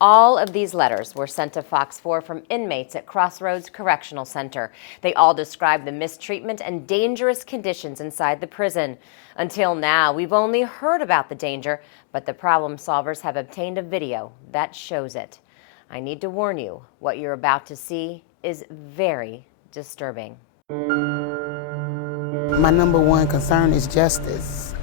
All of these letters were sent to Fox 4 from inmates at Crossroads Correctional Center. They all describe the mistreatment and dangerous conditions inside the prison. Until now, we've only heard about the danger, but the problem solvers have obtained a video that shows it. I need to warn you, what you're about to see is very disturbing. My number one concern is justice.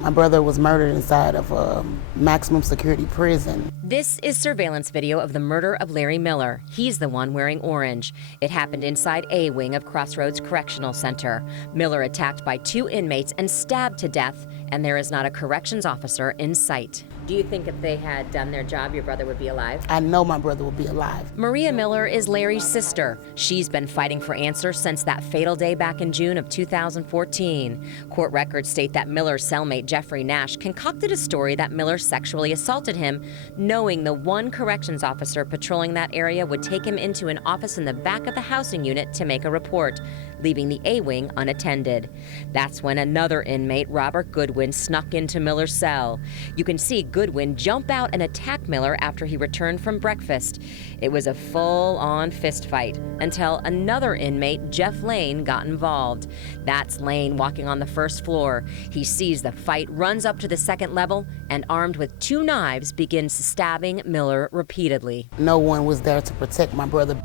My brother was murdered inside of a maximum security prison. This is surveillance video of the murder of Larry Miller. He's the one wearing orange. It happened inside A wing of Crossroads Correctional Center. Miller attacked by 2 inmates and stabbed to death, and there is not a corrections officer in sight. Do you think if they had done their job, your brother would be alive? I know my brother would be alive. Maria Miller is Larry's sister. She's been fighting for answers since that fatal day back in June of 2014. Court records state that Miller's cellmate Jeffrey Nash concocted a story that Miller sexually assaulted him, knowing the one corrections officer patrolling that area would take him into an office in the back of the housing unit to make a report, leaving the A wing unattended. That's when another inmate, Robert Goodwin, snuck into Miller's cell. You can see Goodwin jump out and attack Miller after he returned from breakfast. It was a full-on fist fight until another inmate, Jeff Lane, got involved. That's Lane walking on the first floor. He sees the fight, runs up to the second level, and armed with 2 knives, begins stabbing Miller repeatedly. No one was there to protect my brother.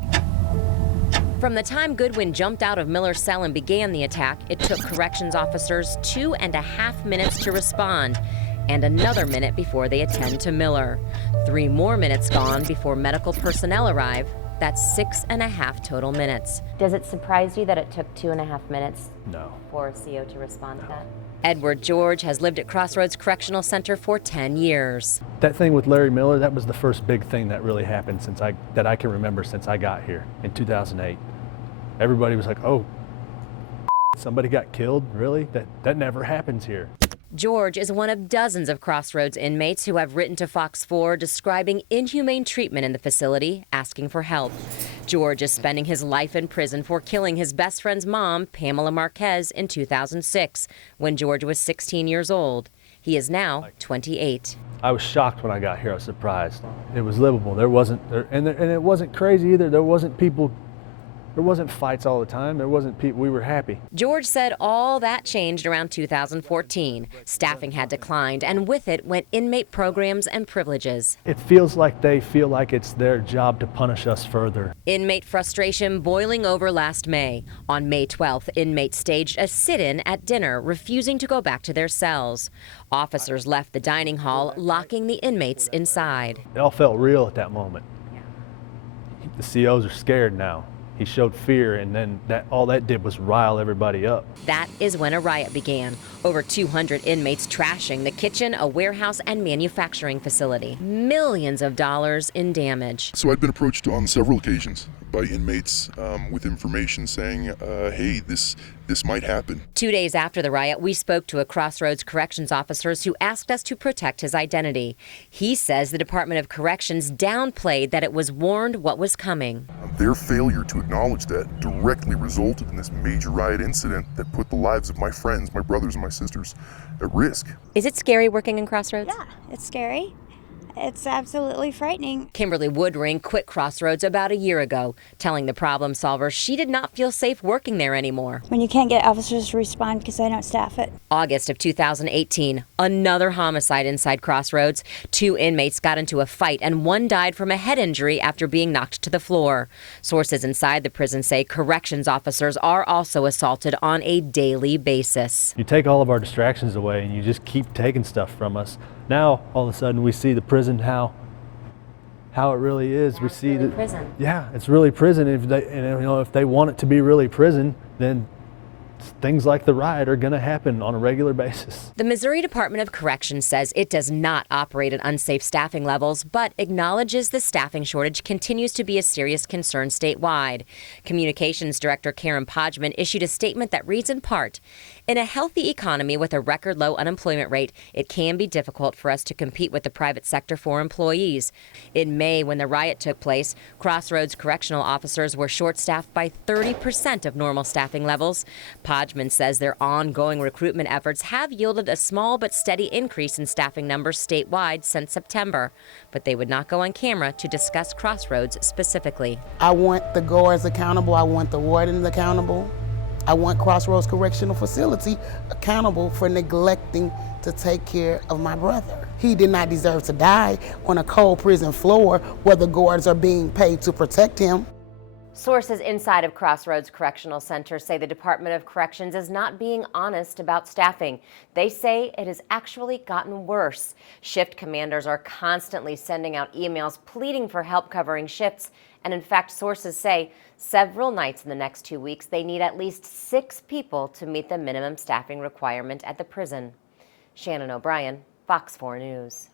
From the time Goodwin jumped out of Miller's cell and began the attack, it took corrections officers 2.5 minutes to respond, and another minute before they attend to Miller. 3 more minutes gone before medical personnel arrive. That's 6.5 total minutes. Does it surprise you that it took 2.5 minutes No. for a CO to respond to that? Edward George has lived at Crossroads Correctional Center for 10 years. That thing with Larry Miller, that was the first big thing that really happened that I can remember since I got here in 2008. Everybody was like, oh, somebody got killed? Really? That never happens here. George is one of dozens of Crossroads inmates who have written to Fox 4 describing inhumane treatment in the facility, asking for help. George is spending his life in prison for killing his best friend's mom, Pamela Marquez, in 2006, when George was 16 years old. He is now 28. I was shocked when I got here. I was surprised. It was livable. And it wasn't crazy either. There wasn't fights all the time. There wasn't people. We were happy. George said all that changed around 2014. Staffing had declined, and with it went inmate programs and privileges. It feels like they feel like it's their job to punish us further. Inmate frustration boiling over last May. On May 12th, inmates staged a sit-in at dinner, refusing to go back to their cells. Officers left the dining hall, locking the inmates inside. It all felt real at that moment. The COs are scared now. He showed fear, and then all that did was rile everybody up. That is when a riot began. Over 200 inmates trashing the kitchen, a warehouse, and manufacturing facility. Millions of dollars in damage. So I'd been approached on several occasions by inmates with information saying, hey, this might happen. 2 days after the riot, we spoke to a Crossroads Corrections officers who asked us to protect his identity. He says the Department of Corrections downplayed that it was warned what was coming. Their failure to acknowledge that directly resulted in this major riot incident that put the lives of my friends, my brothers and my sisters at risk. Is it scary working in Crossroads? Yeah, it's scary. It's absolutely frightening. Kimberly Woodring quit Crossroads about a year ago, telling the problem solvers she did not feel safe working there anymore. When you can't get officers to respond because they don't staff it. August of 2018, another homicide inside Crossroads. 2 inmates got into a fight and 1 died from a head injury after being knocked to the floor. Sources inside the prison say corrections officers are also assaulted on a daily basis. You take all of our distractions away and you just keep taking stuff from us. Now, all of a sudden, we see the prison how it really is. We see really prison. Yeah, it's really prison. If they want it to be really prison, then things like the riot are going to happen on a regular basis. The Missouri Department of Corrections says it does not operate at unsafe staffing levels, but acknowledges the staffing shortage continues to be a serious concern statewide. Communications Director Karen Podgman issued a statement that reads in part, "In a healthy economy with a record low unemployment rate, it can be difficult for us to compete with the private sector for employees. In May, when the riot took place, Crossroads correctional officers were short-staffed by 30% of normal staffing levels. Podgman says their ongoing recruitment efforts have yielded a small but steady increase in staffing numbers statewide since September, but they would not go on camera to discuss Crossroads specifically. I want the guards accountable. I want the wardens accountable. I want Crossroads Correctional Facility accountable for neglecting to take care of my brother. He did not deserve to die on a cold prison floor where the guards are being paid to protect him. Sources inside of Crossroads Correctional Center say the Department of Corrections is not being honest about staffing. They say it has actually gotten worse. Shift commanders are constantly sending out emails pleading for help covering shifts. And in fact, sources say several nights in the next 2 weeks, they need at least 6 people to meet the minimum staffing requirement at the prison. Shannon O'Brien, Fox 4 News.